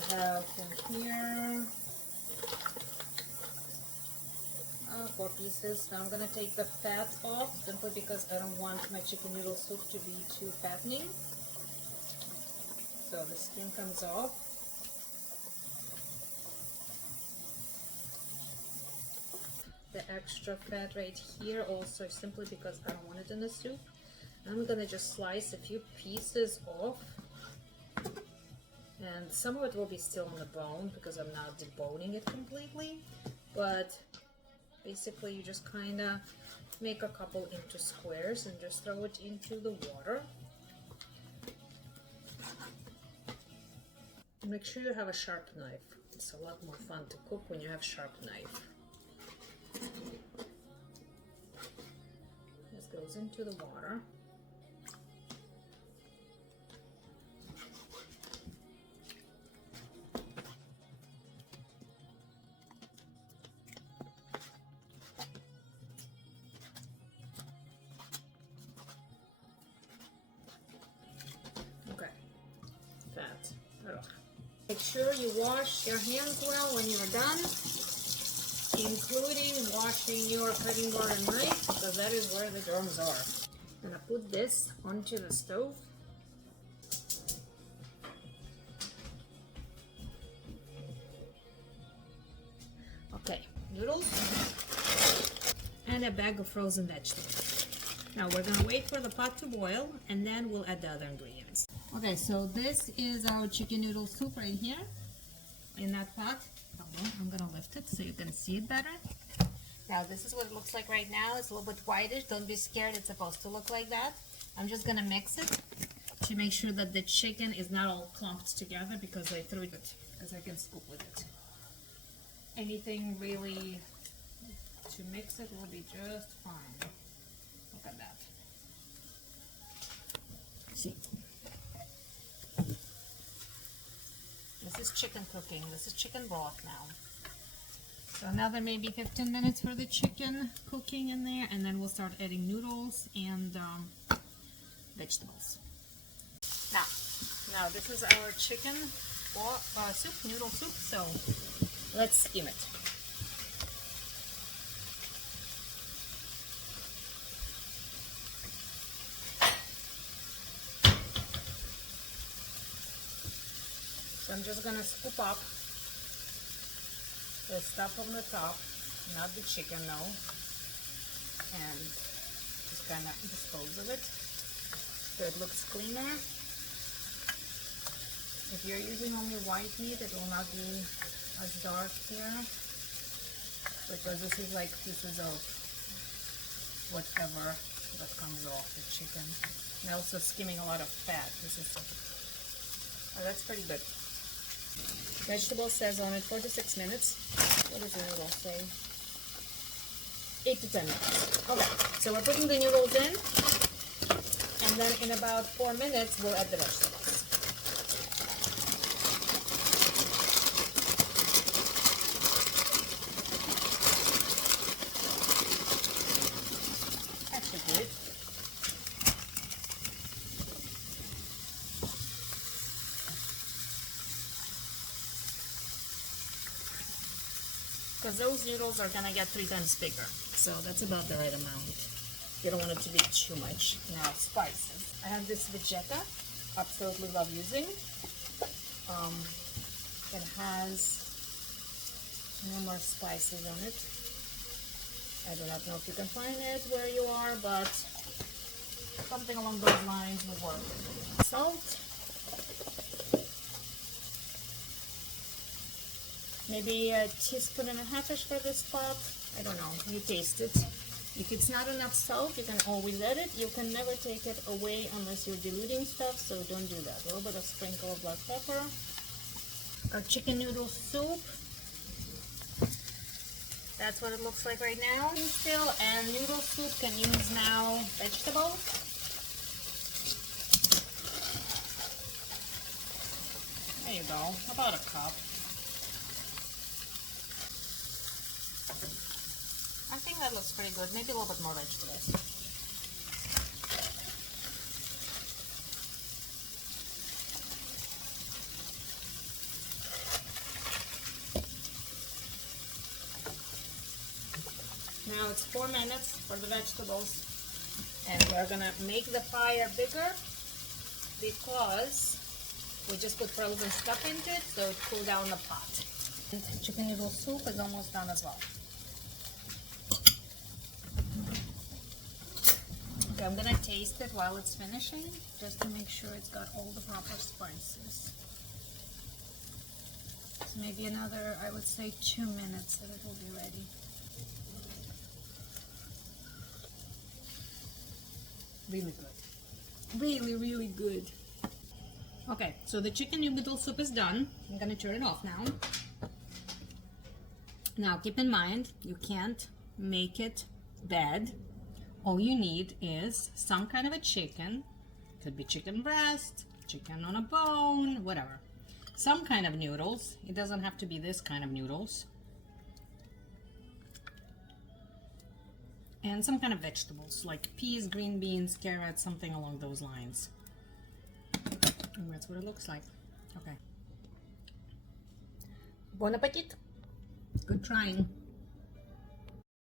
I have in here 4 pieces. Now I'm going to take the fat off simply because I don't want my chicken noodle soup to be too fattening. So the skin comes off. The extra fat right here also simply because I don't want it in the soup. I'm gonna just slice a few pieces off, and some of it will be still on the bone because I'm not deboning it completely, but basically you just kind of make a couple into squares and just throw it into the water. Make sure you have a sharp knife. It's a lot more fun to cook when you have sharp knife. This goes into the water. Okay, that. Make sure you wash your hands well when you're done, including washing your cutting board and knife, because that is where the germs are. I'm gonna put this onto the stove. Okay, noodles and a bag of frozen vegetables. Now we're gonna wait for the pot to boil and then we'll add the other ingredients. Okay, so this is our chicken noodle soup right here in that pot. I'm gonna lift it so you can see it better. Now this is what it looks like right now. It's a little bit whitish. Don't be scared, it's supposed to look like that. I'm just gonna mix it to make sure that the chicken is not all clumped together because I threw it as I can scoop with it. Anything really to mix it will be just fine. Look at that. See. This is chicken cooking. This is chicken broth now. So another maybe 15 minutes for the chicken cooking in there, and then we'll start adding noodles and vegetables. Now this is our chicken soup, noodle soup. So let's steam it. So I'm just gonna scoop up the stuff on the top, not the chicken though, and just kind of dispose of it so it looks cleaner. If you're using only white meat, it will not be as dark here because this is like pieces of whatever that comes off the chicken. And also skimming a lot of fat. This is, oh, that's pretty good. Vegetable says on it 4 to 6 minutes. What does the noodle say? 8 to 10 minutes. Okay, so we're putting the noodles in, and then in about 4 minutes we'll add the vegetables. Actually good. Because those noodles are gonna get 3 times bigger, so that's about the right amount. You don't want it to be too much. Now spices. I have this vegeta, absolutely love using. It has numerous spices on it. I do not know if you can find it where you are, but something along those lines would work. Salt. Maybe a teaspoon and a half-ish for this pot. I don't know, you taste it. If it's not enough salt, you can always add it. You can never take it away unless you're diluting stuff, so don't do that. A little bit of sprinkle of black pepper. Our chicken noodle soup. That's what it looks like right now. Still, and noodle soup can use now vegetables. There you go, about a cup. I think that looks pretty good. Maybe a little bit more vegetables. Now it's 4 minutes for the vegetables. And we're gonna make the fire bigger because we just put frozen stuff into it, so it cool down the pot. And chicken noodle soup is almost done as well. Okay, I'm gonna taste it while it's finishing, just to make sure it's got all the proper spices. So maybe another, I would say 2 minutes that it will be ready. Really good. Really, really good. Okay, so the chicken noodle soup is done. I'm gonna turn it off now. Now keep in mind, you can't make it bad. All you need is some kind of a chicken. Could be chicken breast, chicken on a bone, whatever. Some kind of noodles. It doesn't have to be this kind of noodles. And some kind of vegetables, like peas, green beans, carrots, something along those lines. And that's what it looks like. Okay. Bon appetit! Good trying.